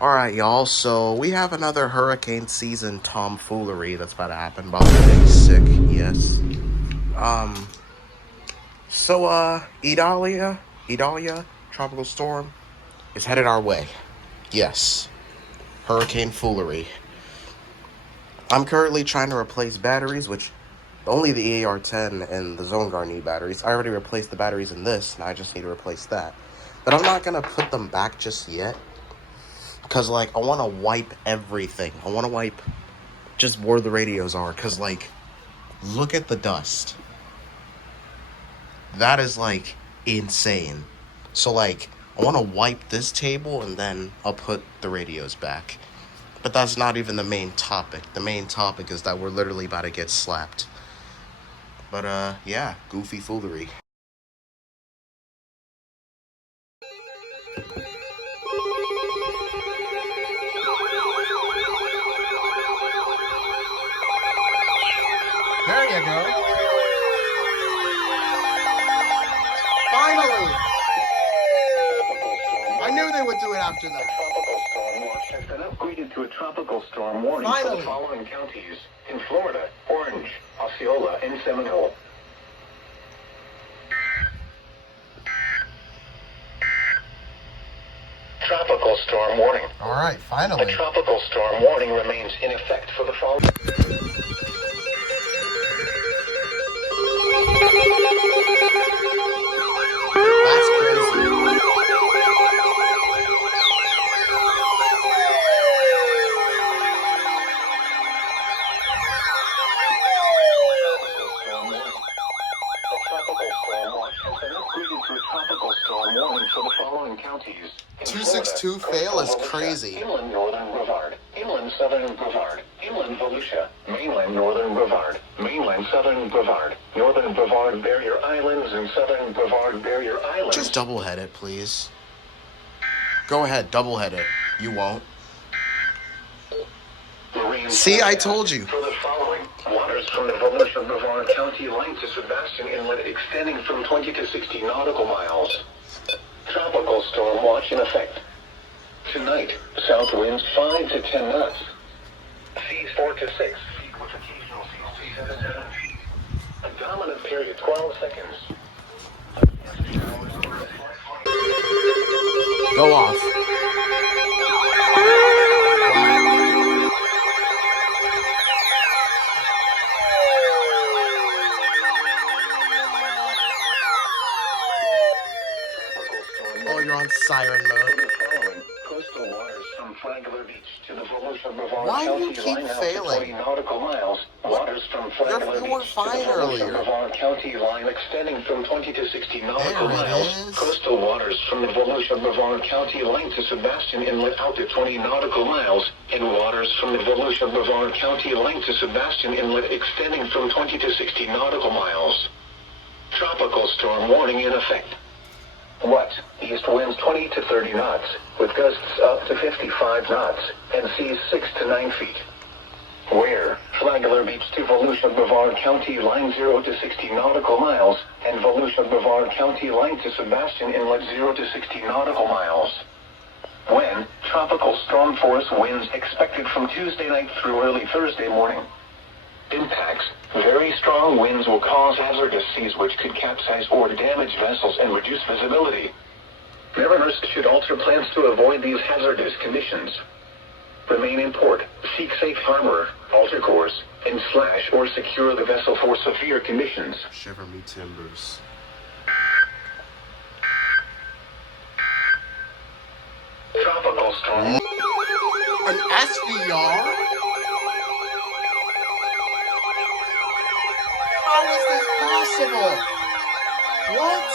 Alright, y'all, so we have another hurricane season tomfoolery that's about to happen. By the way, sick, yes. Um, Idalia, tropical storm, is headed our way. Yes. Hurricane foolery. I'm currently trying to replace batteries, which only the EAR-10 and the Zone Guard need batteries. I already replaced the batteries in this, and I just need to replace that. But I'm not gonna put them back just yet. Because, like, I want to wipe everything. I want to wipe just where the radios are. Because, like, look at the dust. That is, like, insane. So, like, I want to wipe this table and then I'll put the radios back. But that's not even the main topic. The main topic is that we're literally about to get slapped. But, yeah, goofy foolery. There you go. Finally! I knew they would do it after that. Tropical storm watch has been upgraded to a tropical storm warning for the following counties in Florida: Orange, Osceola, and Seminole. Tropical storm warning. All right, finally. The tropical storm warning remains in effect for the following. That's crazy. Tropical storm warning for the following counties. 262 fail is crazy. Inland northern Brevard, inland southern Brevard, inland Volusia, mainland northern Brevard, mainland southern Brevard, northern Brevard barrier islands, and southern Brevard barrier islands. Just double head it, please. Go ahead, double head it. You won't. See, I told you. For the following, waters from the Volusia Brevard County line to Sebastian Inlet extending from 20 to 60 nautical miles. Tropical storm watch in effect. Tonight, south winds 5 to 10 knots. Seas 4 to 6 feet with occasional seas 7 to 7 feet. A dominant period 12 seconds. Go off. Oh, you're on siren mode. Coastal waters from Flagler Beach to the Volusia Brevard Why do you County keep line out to failing? 20 nautical miles. Waters from Flagler You were Beach to fine the Volusia earlier. Brevard County line extending from 20 to 60 nautical There it miles. is. Coastal waters from the Volusia Brevard County line to Sebastian Inlet out to 20 nautical miles, and waters from the Volusia Brevard County line to Sebastian Inlet extending from 20 to 60 nautical miles. Tropical storm warning in effect. What? East winds 20 to 30 knots, with gusts up to 55 knots, and seas 6 to 9 feet. Where? Flagler Beach to Volusia Brevard County line 0 to 60 nautical miles, and Volusia Brevard County line to Sebastian Inlet 0 to 60 nautical miles. When? Tropical storm force winds expected from Tuesday night through early Thursday morning. Impacts. Very strong winds will cause hazardous seas which could capsize or damage vessels and reduce visibility. Mariners should alter plans to avoid these hazardous conditions. Remain in port, seek safe harbor, alter course, and slash or secure the vessel for severe conditions. Shiver me timbers. Tropical storm. An SVR? How is this possible? What?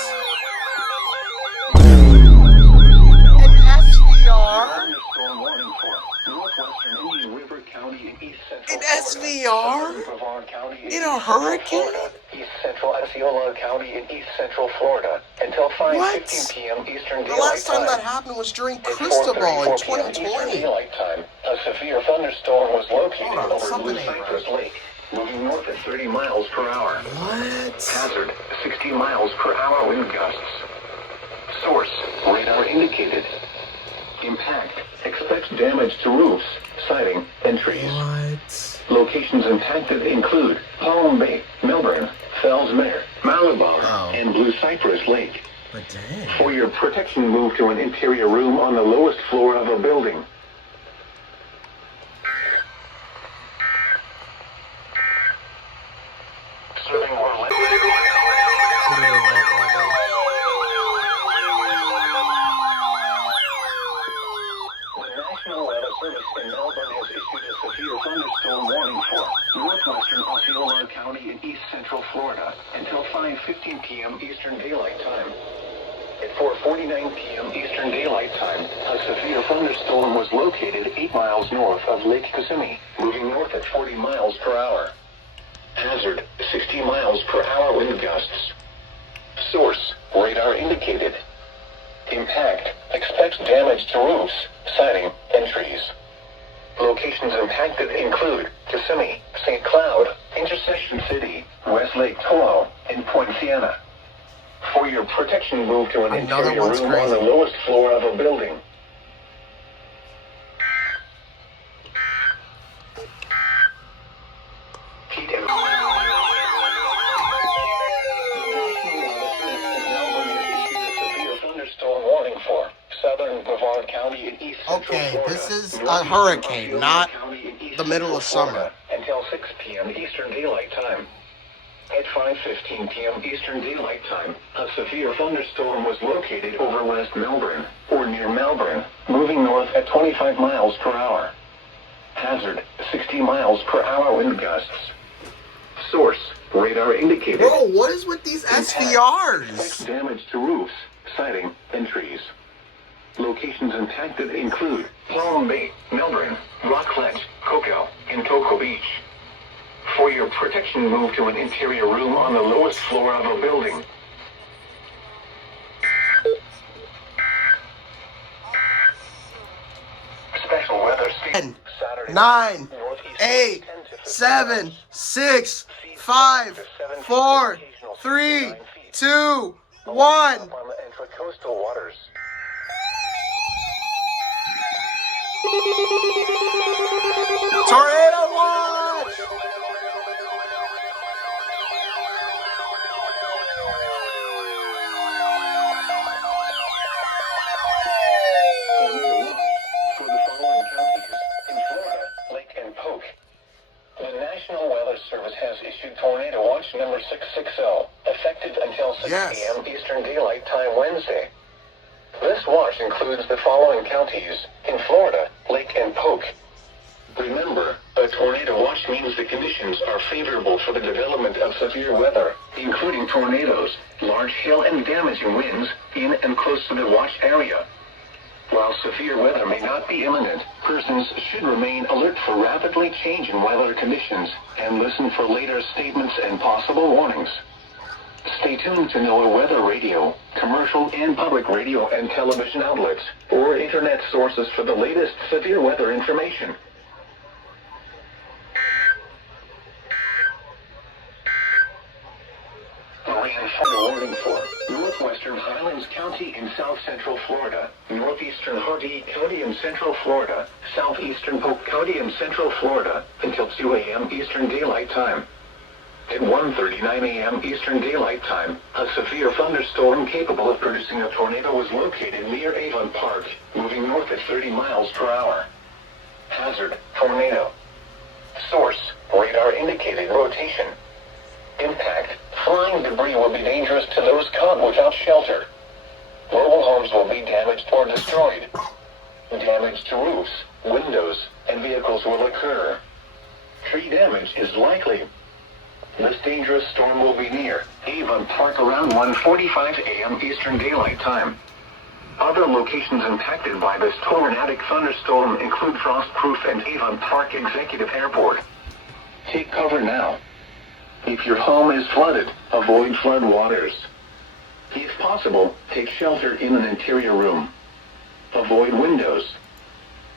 An SVR? Storm warning for northwestern Indian River County and east central An SVR? Brevard County In a hurricane? East central Osceola County in east central Florida until 5:15 p.m. Eastern The Daylight last time that Time. happened was during At Cristobal in 4:34 p.m. Eastern 2020. Daylight Time, a severe thunderstorm was located Hold on, over something Blue ain't Cypress Lake, moving north at 30 miles per hour. What? Hazard, 60 miles per hour wind gusts. Source, radar indicated. Impact, Expect damage to roofs, siding, and trees. What? Locations impacted include Palm Bay, Melbourne, Fellsmere, Malabar, and Blue Cypress Lake. But dang. For your protection, move to an interior room on the lowest floor of a building. Serving more National Weather Service in Melbourne has issued a severe thunderstorm warning for northwestern Osceola County in east central Florida until 5:15 p.m. Eastern Daylight Time. At 4:49 p.m. Eastern Daylight Time, a severe thunderstorm was located 8 miles north of Lake Kissimmee, moving north at 40 miles per hour. Hazard, 60 miles per hour wind gusts. Source, radar indicated. Impact, expect damage to roofs, siding, and trees. Locations impacted include Kissimmee, St. Cloud, Intersection City, West Lake Tahoe, and Point Siena. For your protection, move to an interior room on the lowest floor of a building. Heat and thunderstorm warning for southern Brevard County in east central Florida. Okay, this is a hurricane, not the middle of summer. Until 6 p.m. Eastern Daylight Time. At 5:15 p.m. Eastern Daylight Time, a severe thunderstorm was located over West Melbourne, or near Melbourne, moving north at 25 miles per hour. Hazard, 60 miles per hour wind gusts. Source, radar indicated. Bro, what is with these SVRs? Expect damage to roofs, siding, and trees. Locations impacted include Palm Bay, Melbourne, Rockledge, Cocoa, and Cocoa Beach. For your protection, move to an interior room on the lowest floor of a building. Special weather station. 10, 9, 8, 7, 6, 5, 4, 3, 2, 1. Coastal waters. Tornado watch! For the following counties in Florida, Lake and Polk. The National Weather Service has issued Tornado Watch number 660, effective until 6 p.m. Eastern Daylight Time Wednesday. This watch includes the following counties in Florida, Lake and Polk. Remember, a tornado watch means the conditions are favorable for the development of severe weather, including tornadoes, large hail and damaging winds in and close to the watch area. While severe weather may not be imminent, persons should remain alert for rapidly changing weather conditions and listen for later statements and possible warnings. Stay tuned to NOAA weather radio, commercial and public radio and television outlets, or internet sources for the latest severe weather information. Rainfall warning for northwestern Highlands County in south central Florida, northeastern Hardee County in central Florida, southeastern Polk County in central Florida until 2 a.m. Eastern Daylight Time. At 1:39 a.m. Eastern Daylight Time, a severe thunderstorm capable of producing a tornado was located near Avon Park, moving north at 30 miles per hour. Hazard, tornado. Source, radar indicated rotation. Impact, flying debris will be dangerous to those caught without shelter. Mobile homes will be damaged or destroyed. Damage to roofs, windows, and vehicles will occur. Tree damage is likely. This dangerous storm will be near Avon Park around 1:45 a.m. Eastern Daylight Time. Other locations impacted by this tornadic thunderstorm include Frostproof and Avon Park Executive Airport. Take cover now. If your home is flooded, avoid flood waters. If possible, take shelter in an interior room. Avoid windows.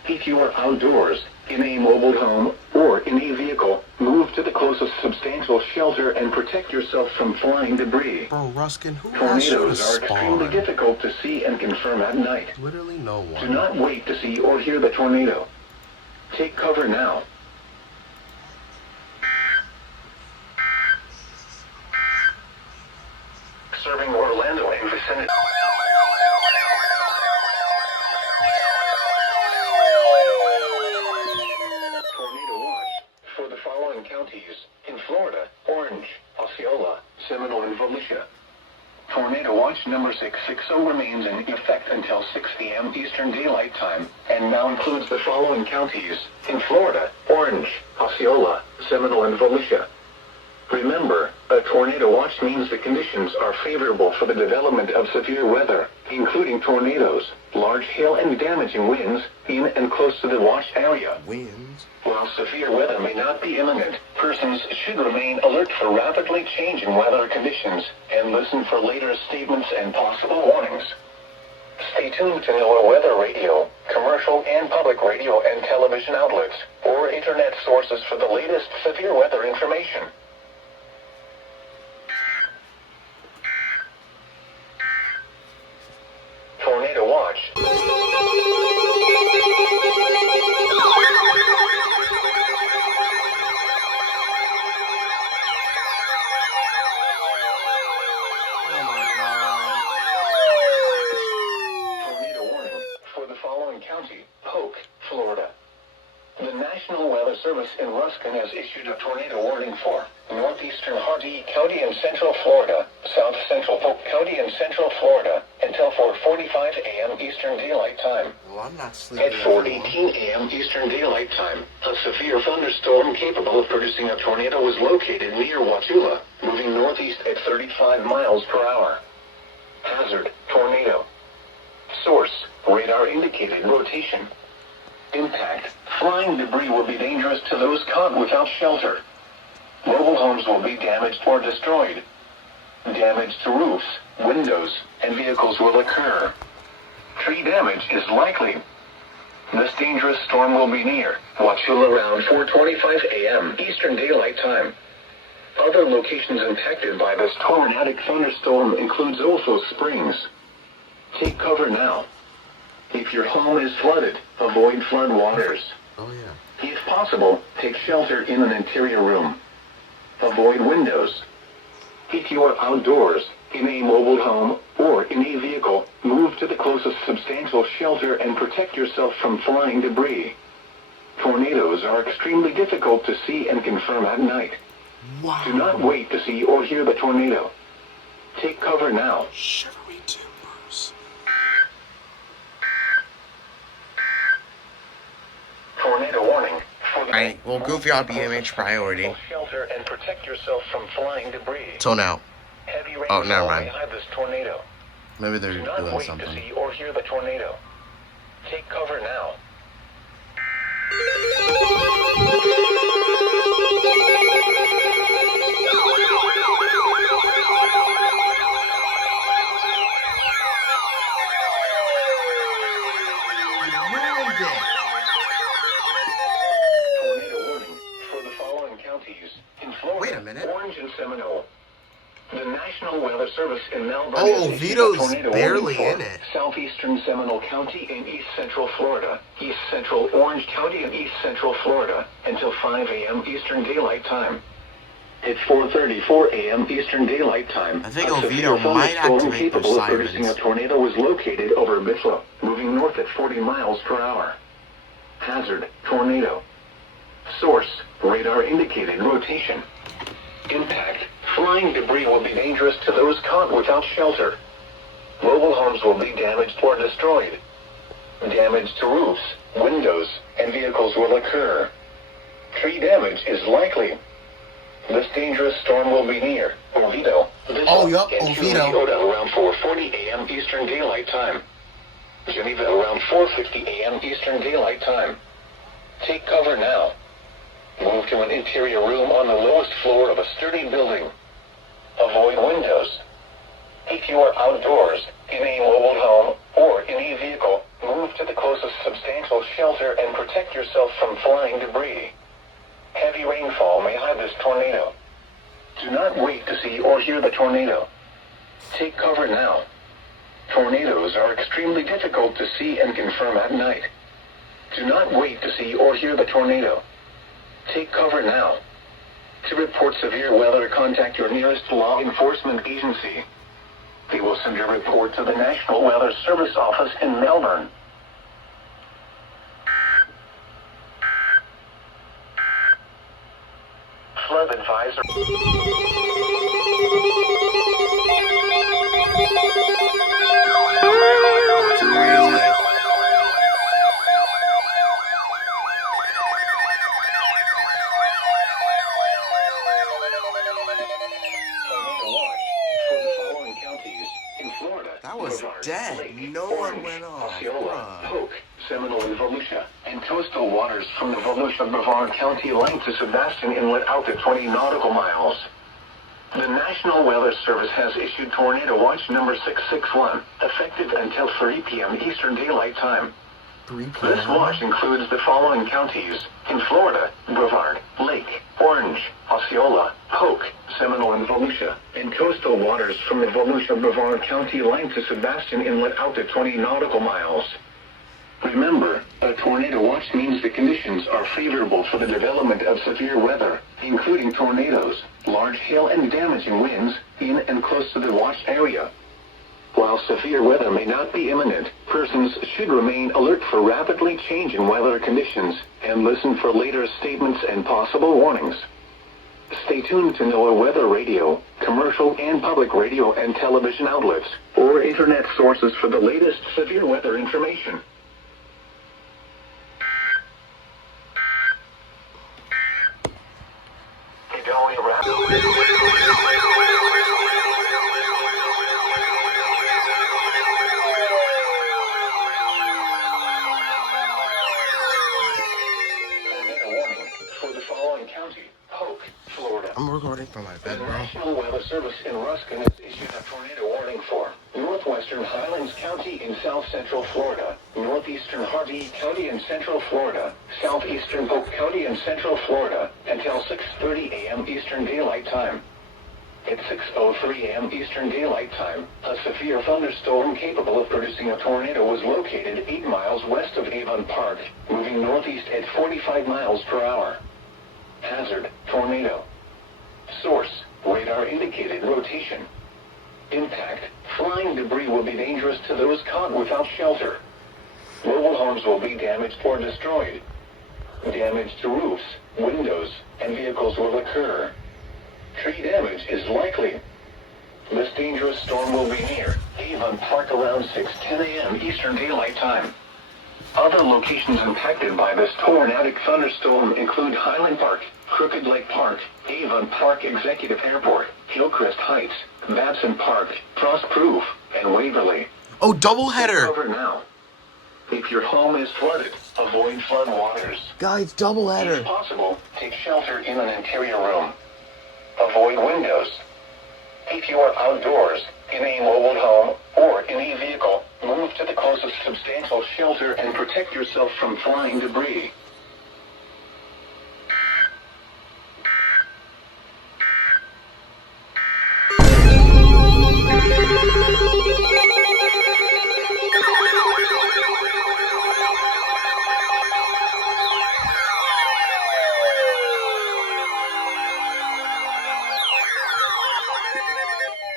If you are outdoors, in a mobile home, or in a vehicle, move to the closest substantial shelter and protect yourself from flying debris. Bro, Ruskin, who asked you to Tornadoes are extremely spawn? difficult to see and confirm at night. Literally no Do one. not wait to see or hear the tornado. Take cover now. Serving Orlando and vicinity. Tornado watch for the following counties in Florida: Orange, Osceola, Seminole, and Volusia. Tornado watch number 660 remains in effect until 6 p.m. Eastern Daylight Time, and now includes the following counties in Florida: Orange, Osceola, Seminole, and Volusia. Remember, a tornado watch means the conditions are favorable for the development of severe weather, including tornadoes, large hail, and damaging winds in and close to the watch area. Winds? While severe weather may not be imminent, persons should remain alert for rapidly changing weather conditions and listen for later statements and possible warnings. Stay tuned to NOAA weather radio, commercial and public radio and television outlets, or internet sources for the latest severe weather information. Tornado watch. Tornado warning for the following county: Polk, Florida. The National Weather Service in Ruskin has issued a tornado warning for northeastern Hardee County and Central Florida, south central Polk County and Central Florida, until 4:45 a.m. Eastern Daylight Time. Well, I'm not sleeping. At 4:18 a.m. Eastern Daylight Time, a severe thunderstorm capable of producing a tornado was located near Wauchula, moving northeast at 35 miles per hour. Hazard: tornado. Source: radar indicated rotation. Impact: flying debris will be dangerous to those caught without shelter. Mobile homes will be damaged or destroyed. Damage to roofs, windows, and vehicles will occur. Tree damage is likely. This dangerous storm will be near Wauchula around 4:25 a.m. Eastern Daylight Time. Other locations impacted by this tornadic thunderstorm includes Ophos Springs. Take cover now. If your home is flooded, avoid flood waters. Oh, yeah. If possible, take shelter in an interior room. Avoid windows. If you are outdoors, in a mobile home, or in a vehicle, move to the closest substantial shelter and protect yourself from flying debris. Tornadoes are extremely difficult to see and confirm at night. Wow. Do not wait to see or hear the tornado. Take cover now. Shivery timbers. Tornado warning. Alright, well, Goofy on BMH priority. Shelter and protect yourself from flying debris. Tone out. Heavy rain Oh, never fall mind. behind this tornado. Maybe they're Do not doing wait something. to see or hear the tornado. Take cover now. Tornado warning for the following counties in Florida: Wait a minute. Orange and Seminole. The National Weather Service in Melbourne Oh, has issued a Vito's tornado barely warning in for it. southeastern Seminole County and east central Florida, east central Orange County and east central Florida until 5 a.m. Eastern Daylight Time. At 4:34 a.m. Eastern Daylight Time, I think a Oviedo severe might thunderstorm activate their capable of producing a sirens. tornado was located over Bithla, moving north at 40 miles per hour. Hazard: tornado. Source: radar indicated rotation. Impact: flying debris will be dangerous to those caught without shelter. Mobile homes will be damaged or destroyed. Damage to roofs, windows, and vehicles will occur. Tree damage is likely. This dangerous storm will be near Oviedo, Oh, yup, and Oviedo. Toyota around 4:40 a.m. Eastern Daylight Time. Geneva around 4:50 a.m. Eastern Daylight Time. Take cover now. Move to an interior room on the lowest floor of a sturdy building. Avoid windows. If you are outdoors, in a mobile home, or in a vehicle, Move to the closest substantial shelter and protect yourself from flying debris. Heavy rainfall may hide this tornado. Do not wait to see or hear the tornado. Take cover now. Tornadoes are extremely difficult to see and confirm at night. Do not wait to see or hear the tornado. Take cover now. To report severe weather, contact your nearest law enforcement agency. They will send your report to the National Weather Service office in Melbourne. Flood advisor. That was dead. No one went off. Osceola, Polk, Seminole and Volusia, and coastal waters from the Volusia Brevard County length to Sebastian Inlet out to 20 nautical miles. The National Weather Service has issued Tornado Watch number 661, effective until 3 p.m. Eastern Daylight Time. 3 p.m. This watch includes the following counties in Florida: Brevard, Lake, Orange, Osceola, Polk, Seminole and Volusia, and coastal waters from the Volusia Brevard County line to Sebastian Inlet out to 20 nautical miles. Remember, a tornado watch means the conditions are favorable for the development of severe weather, including tornadoes, large hail and damaging winds, in and close to the watch area. While severe weather may not be imminent, persons should remain alert for rapidly changing weather conditions and listen for later statements and possible warnings. Stay tuned to NOAA weather radio, commercial and public radio and television outlets, or internet sources for the latest severe weather information. I'm recording from my bed, The bro. National Weather Service in Ruskin has issued a tornado warning for northwestern Highlands County in south-central Florida, northeastern Harvey County in central Florida, southeastern Polk County in central Florida, until 6:30 a.m. Eastern Daylight Time. At 6:03 a.m. Eastern Daylight Time, a severe thunderstorm capable of producing a tornado was located 8 miles west of Avon Park, moving northeast at 45 miles per hour. Hazard: tornado. Source: radar indicated rotation. Impact: flying debris will be dangerous to those caught without shelter. Mobile homes will be damaged or destroyed. Damage to roofs, windows, and vehicles will occur. Tree damage is likely. This dangerous storm will be near Avon Park around 6:10 a.m. Eastern Daylight Time. Other locations impacted by this tornadic thunderstorm include Highland Park, Crooked Lake Park, Avon Park Executive Airport, Hillcrest Heights, Babson Park, Frostproof, and Waverly. Oh, doubleheader! Cover now. If your home is flooded, avoid flood waters. Guys, If doubleheader! possible, take shelter in an interior room. Avoid windows. If you are outdoors, in a mobile home, or in a vehicle, move to the closest substantial shelter and protect yourself from flying debris.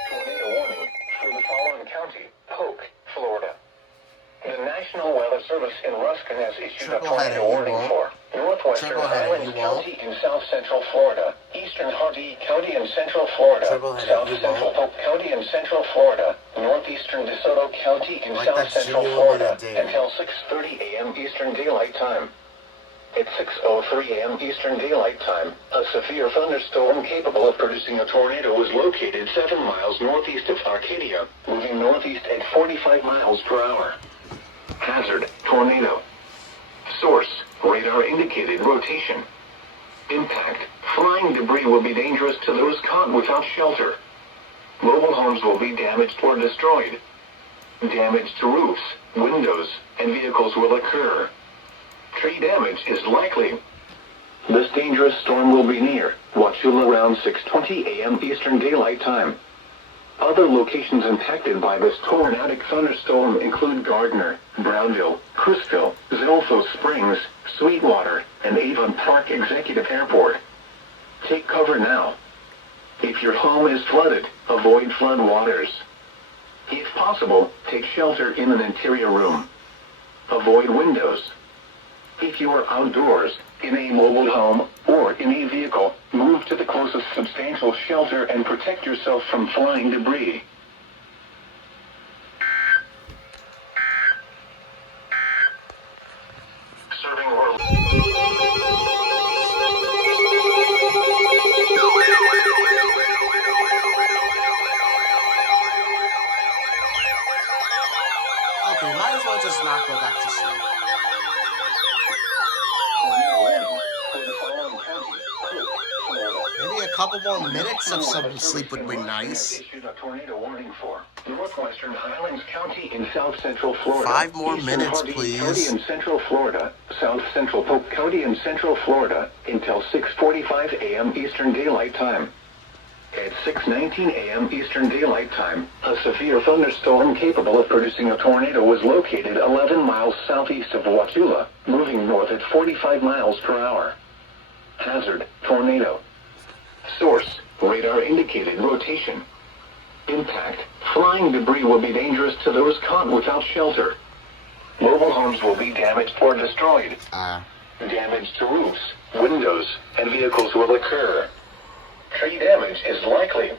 Tornado warning for the following county: Polk, Florida. The National Weather Service in Ruskin has issued a tornado warning for northwestern Highlands County in south-central Florida, eastern Harvey County in central Florida, south-central Polk County in central Florida, northeastern DeSoto County in south-central Florida, until 6:30 a.m. Eastern Daylight Time. At 6:03 a.m. Eastern Daylight Time, a severe thunderstorm capable of producing a tornado was located 7 miles northeast of Arcadia, moving northeast at 45 miles per hour. Hazard: tornado. Source: radar indicated rotation. Impact: flying debris will be dangerous to those caught without shelter. Mobile homes will be damaged or destroyed. Damage to roofs, windows, and vehicles will occur. Tree damage is likely. This dangerous storm will be near Wauchula around 6:20 a.m. Eastern Daylight Time. Other locations impacted by this tornadic thunderstorm include Gardner, Brownville, Cruiseville, Zilpho Springs, Sweetwater, and Avon Park Executive Airport. Take cover now. If your home is flooded, avoid flood waters. If possible, take shelter in an interior room. Avoid windows. If you are outdoors, in a mobile home, or in a vehicle, move to the closest substantial shelter and protect yourself from flying debris. Serving or Okay, might as well just not go back to sleep. Maybe a couple more minutes of some sleep would be nice. Issued a tornado warning for northwestern Highlands County in south central Florida. 5 more Eastern minutes, Hardee please. County in central Florida, south central Polk County in central Florida until 6:45 a.m. Eastern Daylight Time. At 6:19 a.m. Eastern Daylight Time, a severe thunderstorm capable of producing a tornado was located 11 miles southeast of Wauchula, moving north at 45 miles per hour. Hazard, tornado. Source, radar indicated rotation. Impact, flying debris will be dangerous to those caught without shelter. Mobile homes will be damaged or destroyed. Damage to roofs, windows, and vehicles will occur. Tree damage is likely.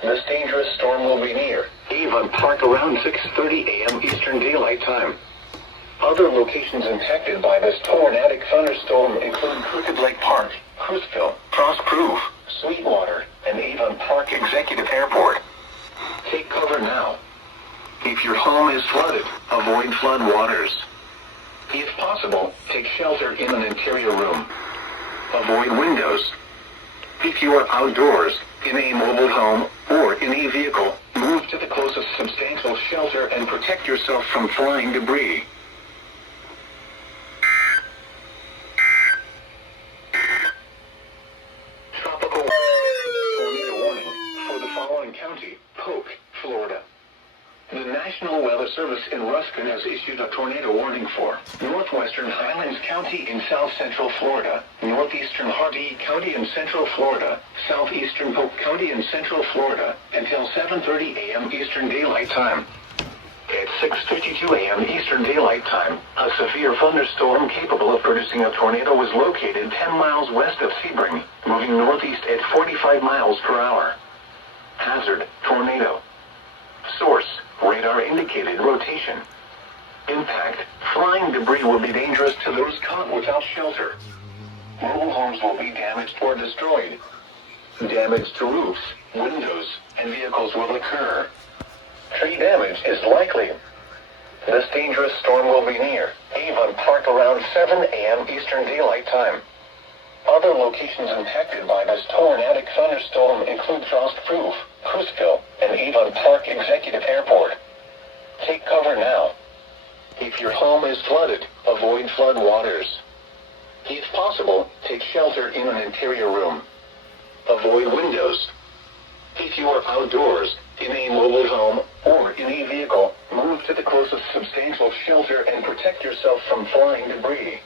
This dangerous storm will be near Avon Park around 6:30 a.m. Eastern Daylight Time. Other locations impacted by this tornadic thunderstorm include Crooked Lake Park, Cruiseville, Frostproof, Sweetwater, and Avon Park Executive Airport. Take cover now. If your home is flooded, avoid flood waters. If possible, take shelter in an interior room. Avoid windows. If you are outdoors, in a mobile home, or in a vehicle, move to the closest substantial shelter and protect yourself from flying debris. Tropical tornado warning for the following county: Polk, Florida. The National Weather Service in Ruskin has issued a tornado warning for northwestern Highlands County in south central Florida, northeastern Hardee County in central Florida, southeastern Polk County in central Florida, until 7:30 a.m. Eastern Daylight Time. At 6:52 a.m. Eastern Daylight Time, a severe thunderstorm capable of producing a tornado was located 10 miles west of Sebring, moving northeast at 45 miles per hour. Hazard, tornado. Source, radar indicated rotation. Impact, flying debris will be dangerous to those caught without shelter. Mobile homes will be damaged or destroyed. Damage to roofs, windows, and vehicles will occur. Tree damage is likely. This dangerous storm will be near Avon Park around 7 a.m. Eastern Daylight Time. Other locations impacted by this tornadic thunderstorm include Frostproof, Cruiseville, and Avon Park Executive Airport. Take cover now. If your home is flooded, avoid flood waters. If possible, take shelter in an interior room. Avoid windows. If you are outdoors, in a mobile home, or in a vehicle, move to the closest substantial shelter and protect yourself from flying debris.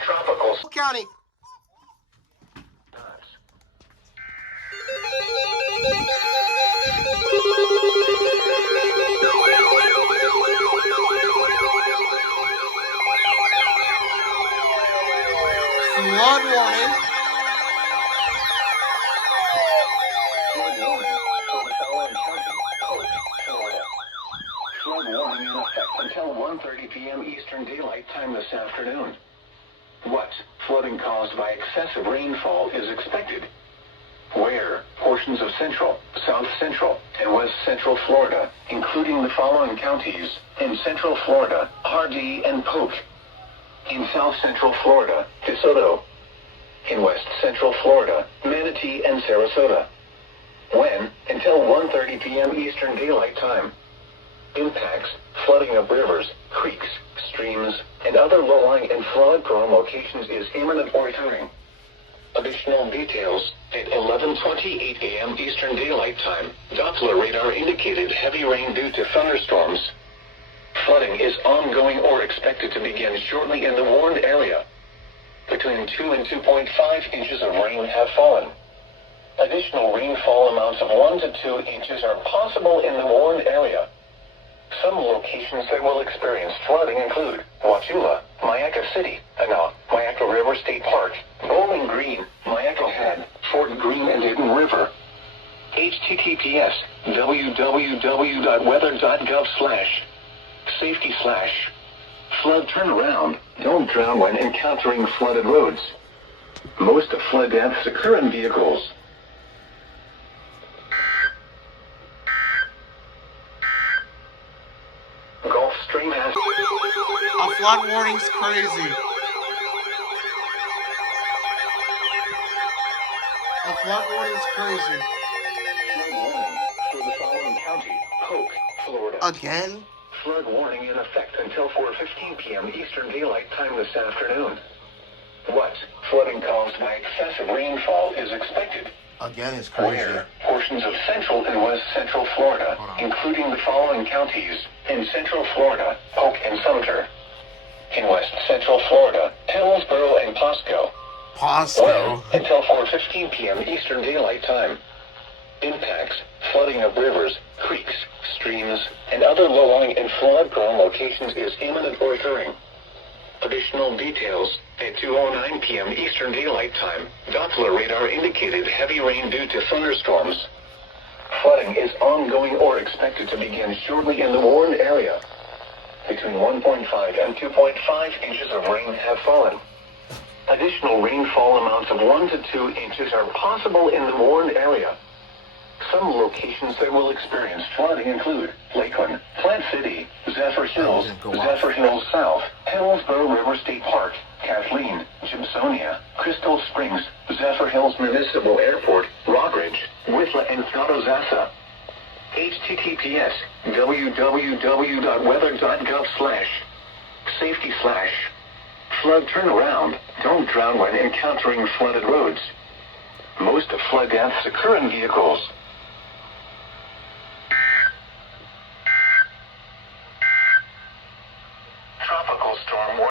Tropical County. Flood warning. Flood warning for the following county: Polk, Florida. Flood warning in effect until 1:30 p.m. Eastern Daylight Time this afternoon. What flooding caused by excessive rainfall is expected? Where portions of central, south central, and west central Florida, including the following counties: in central Florida, Hardee and Polk. In south central Florida, DeSoto. in west central Florida, Manatee, and Sarasota. When? Until 1:30 p.m. Eastern Daylight Time. Impacts: flooding of rivers, creeks, streams, and other low-lying and flood-prone locations is imminent or occurring. Additional details: at 11:28 a.m. Eastern Daylight Time, Doppler radar indicated heavy rain due to thunderstorms. Flooding is ongoing or expected to begin shortly in the warned area. Between 2 and 2.5 inches of rain have fallen. Additional rainfall amounts of 1 to 2 inches are possible in the warned area. Some locations that will experience flooding include Wauchula, Mayaca City, Ana, Mayaca River State Park, Bowling Green, Mayaca Head, Fort Greene, and Hidden River. https www.weather.gov/safety/flood turnaround. Don't drown when encountering flooded roads. Most of flood deaths occur in vehicles. Gulf Stream has... A flood warning's crazy. A flood warning's crazy. Flood warning for the following county: Polk, Florida. Again? Flood warning in effect until 4:15 p.m. Eastern Daylight Time this afternoon. What? Flooding caused by excessive rainfall is expected. Again is crazy. Where? Portions of central and west central Florida, including the following counties: in central Florida, Polk and Sumter. In west central Florida, Hillsborough and Pasco. Pasco. Until 4:15 p.m. Eastern Daylight Time. Impacts: flooding of rivers, creeks, streams, and other low-lying and flood-prone locations is imminent or occurring. Additional details: at 2:09 p.m. Eastern Daylight Time, Doppler radar indicated heavy rain due to thunderstorms. Flooding is ongoing or expected to begin shortly in the warned area. Between 1.5 and 2.5 inches of rain have fallen. Additional rainfall amounts of 1 to 2 inches are possible in the warned area. Some locations that will experience flooding include Lakeland, Plant City, Zephyr Hills, Zephyr Hills South, Hillsborough River State Park, Kathleen, Gibsonia, Crystal Springs, Zephyr Hills Municipal Airport, Rockridge, Whitla, and Thotozasa. https www.weather.gov/safety/flood turnaround. Don't drown when encountering flooded roads. Most of flood deaths occur in vehicles. Tropical storm